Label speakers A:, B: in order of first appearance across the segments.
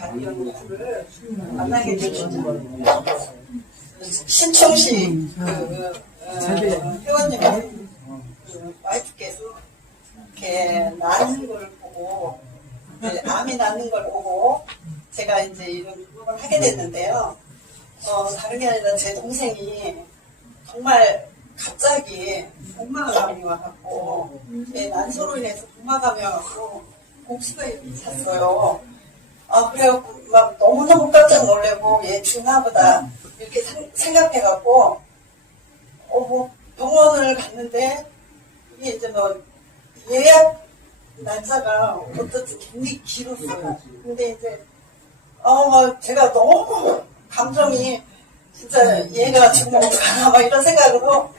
A: 가디언 를 만나게 됐거든요. 신청시 그, 회원님 그 와이프께서 이렇게 낳는 걸 보고 암이 낳는 걸 보고 제가 이제 이런 걸 하게 됐는데요. 어, 다른 게 아니라 제 동생이 정말 갑자기 복막암이 와갖고 예, 난소로 인해서 복막암이 와갖고 복수가 찼어요. 아 그래갖고 막 너무너무 깜짝 놀래고 얘 중하보다 이렇게 생- 생각해갖고 어뭐 병원을 갔는데 이게 이제 뭐 예약 날짜가 어떻게 굉장히 길었어요. 근데 이제 어, 막 제가 너무 감정이 진짜 얘가 지금 어떡하나 막 이런 생각으로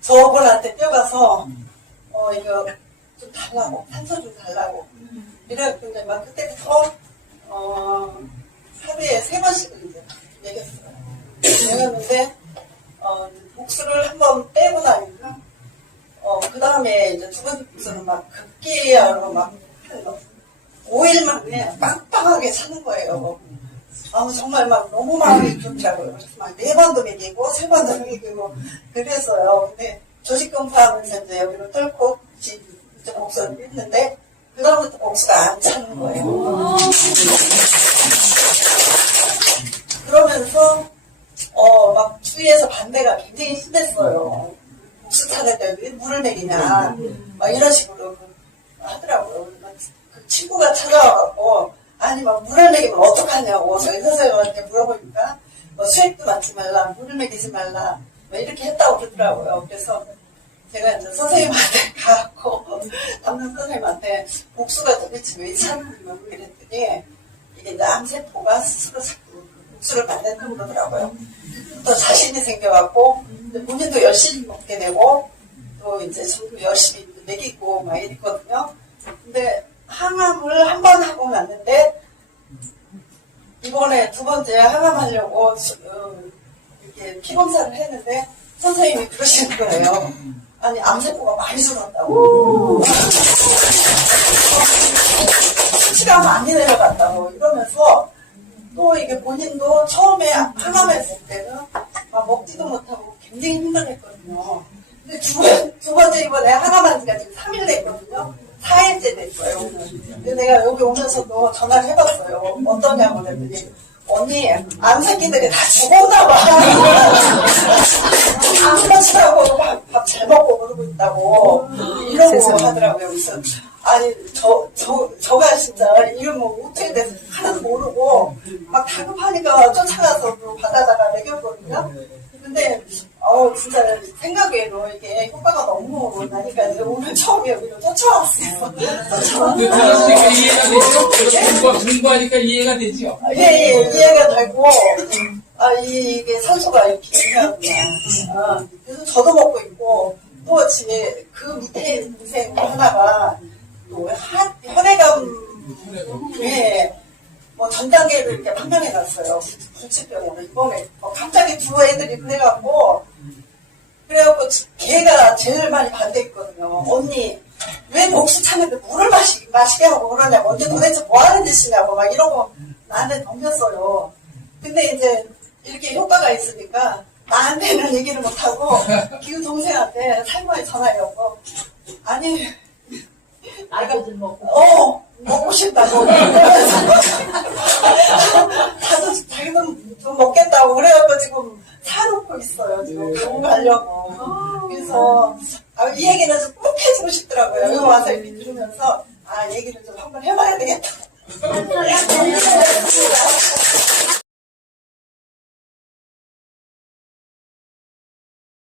A: 저분한테 뛰어가서 어 이거 좀 달라고 산소 좀 달라고 이래갖고 이제 막 그때부터 어 하루에 세 번씩을 이제 먹였어요. 먹였는데 어 복수를 한 번 빼고 나니까 어 그 다음에 이제 두 번째 복수는 막 급기야로 막 한 5일 만에 빵빵하게 차는 거예요. 아 정말 막 너무 마음이 좋더라고요. 그래서 막네 번도 먹이고 세 번도 먹이고 그랬어요. 근데 조직검사하면서 이제 여기로 뚫고 지- 이제 목소리를 했는데 그다음부터 목수가 안 차는 거예요. 그러면서 어 막 주위에서 반대가 굉장히 심했어요. 목수 차는데 왜 물을 먹이냐 막 이런 식으로 그- 하더라고요. 막그 친구가 찾아와갖고 아니 막 물을 먹이면 어떡하냐고 저희 선생님한테 물어보니까 뭐 수액도 맞지 말라 물을 먹이지 말라 뭐 이렇게 했다고 그러더라고요. 그래서 제가 이제 선생님한테 가고 담당 선생님한테 복수가 도대체 왜 차는가 이랬더니 이게 암세포가 스스로 복수를 만든다고 그러더라고요. 또 자신이 생겨갖고 본인도 열심히 먹게 되고 또 이제 저도 열심히 먹이고 막 이랬거든요. 근데 항암을 한 번 하고 났는데 이번에 두 번째 항암하려고 수- 어, 이렇게 피 검사를 했는데 선생님이 그러시는 거예요. 아니 암세포가 많이 줄었다고. 수치가 많이 내려갔다고 이러면서 또 이게 본인도 처음에 항암했을 때는 막 먹지도 못하고 굉장히 힘들었거든요. 근데 두, 번, 두 번째 이번에 항암한 지가 지금 3일 됐거든요. 4일째 됐어요. 근데 내가 여기 오면서도 전화를 해봤어요. 어떠냐고 그랬더니, 언니, 암 새끼들이 다 죽었나 봐. 있다고. 이러고 하더라고요. 그래서, 아니, 저, 저, 저 가 진짜 이름 뭐 어떻게 돼서 하나도 모르고, 막 다급하니까 쫓아가서 또 받아다가 먹였거든요. 근데, 어, 진짜 생각외로 이게 효과가 너무 나니까 이제 오늘 처음에 여기로 쫓아왔어요. 쫓아왔어요.
B: 그러니까 이해가 되죠? 공부, 공부하니까 이해가 되죠?
A: 예, 예, 이해가 되고, 아, 이- 이게 산소가 이렇게 중요하구나. 아, 그래서 저도 먹고 있고, 또 제, 그 밑에 동생 하나가, 또 한, 혈액암 에, 뭐전 단계를 이렇게 판명해 놨어요. 불치병으로. 이번에, 어, 갑자기 두 애들이 그래갖고, 그래갖고 걔가 제일 많이 반대했거든요. 언니, 왜 목수 차는데 물을 마시, 마시게 하고 그러냐고, 언니 도대체 뭐 하는 짓이냐고, 막 이러고 나한테 넘겼어요. 근데 이제 이렇게 효과가 있으니까 나한테는 얘기를 못하고, 기우 동생한테 살모에 전화해갖고, 아니,
C: 좀 먹고
A: 어, 먹고 싶다고. 다들 자기는 좀 먹겠다고 그래갖고 지금 사놓고 있어요. 지금 병원 가려고. 그래서 아, 이 얘기는 좀꼭 해주고 싶더라고요. 여기 와서 이렇게 들으면서 아 얘기를 좀 한번 해봐야 되겠다.